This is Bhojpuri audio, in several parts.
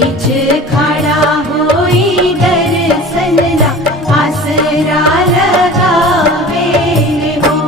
बीच खड़ा होई दर्शन ला आसरा लगावे हो।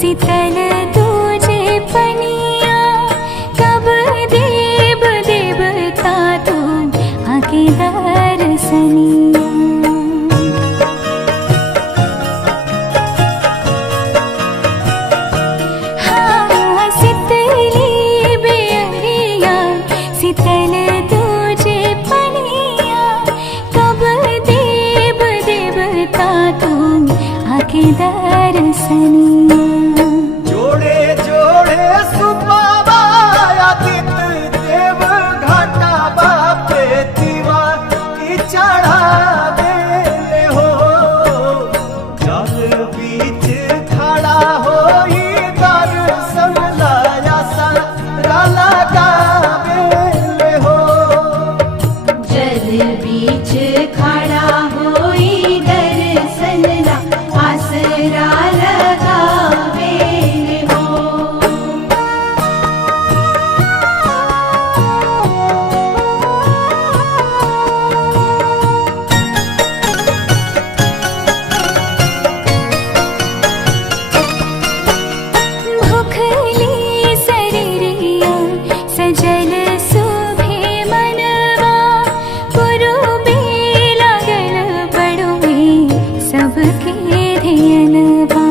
शीतल तुझे पनिया कब देव देवता तू आके दर्शनिया। हाँ शीतली बेअरिया शीतल तुझे पनिया कब देव देवता तू आके दर्शनिया। बीच खड़ा होई दर्शन ला आसरा लगावे हो। भूखली शरीरिया सजल सुभे मनवा पुरुबे लागल बड़ुए सबके ध्यानवा।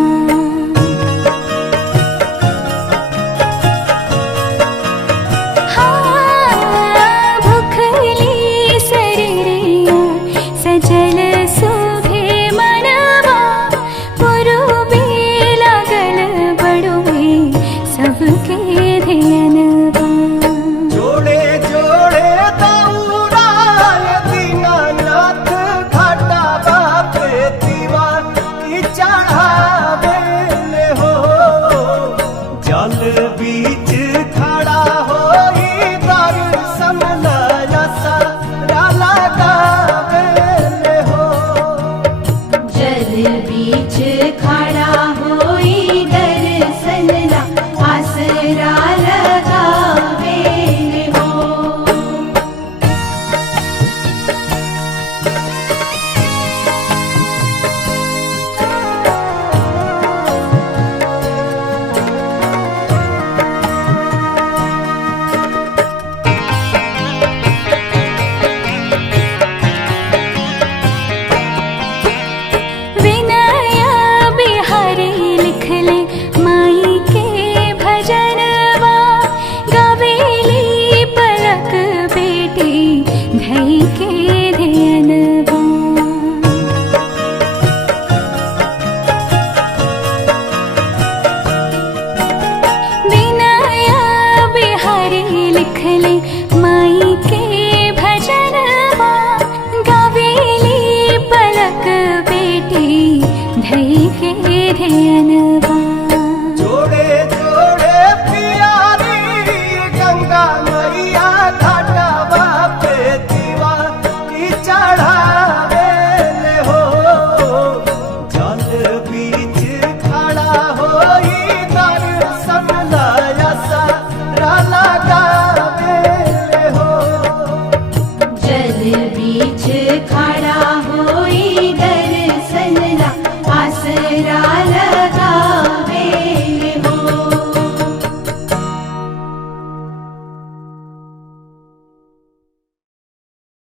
हाँ भूखली शरीरिया सजल सुभे मनवा पुरुबे लागल बड़ुए सबके ध्यानवा। जोड़े जोड़े दौड़ाए दीनानाथ घाटा बापे दीवा की चढ़ावे हो। जल बीच खड़ा होई दर्शन ला आसरा लगावे हो। जल बीच खड़ा होई दर्शन ला आसरा लगावे हो। विनया बिहारी लिखले माई के भजनवा गावेली पलक बेटी धई के ध्यानवा। विनया बिहारी लिखले माई के भजनवा गावेली पलक बेटी धई के ध्यानवा। जोड़े जोड़े प्यारी गंगा मैया घाटा बापे दीवा की चढ़ावे हो। जल बीच खड़ा होई दर्शन ला आसरा लगावे हो। जल बीच खड़ा